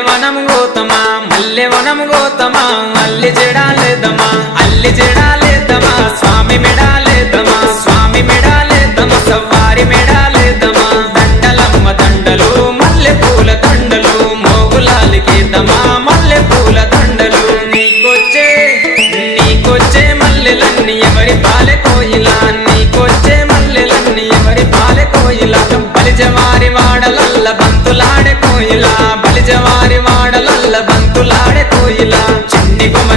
మల్లెవనం గోతమా మల్లెవనం గోతమా అల్లి జడాలేదమా స్వామి మెడాలేదమా స్వామి మెడాలేదమా సవ్వారి మెడాలేదమా దండలమ్మ దండలు మల్లె పూల దండలు మోగులాలికేదమా మల్లె పూల దండలు నీకొచ్చే మల్లెలన్నీ ఎవరి పాలె కోయిలా నీకొచ్చే మల్లెలన్నీ ఎవరి పాలె కోయిలా బలిజవారి వాడలల్ల బంతులాడే కోయిలా బలిజవారి వాడలల్ల బంతులాడే కోయిలా చిన్ని గుమ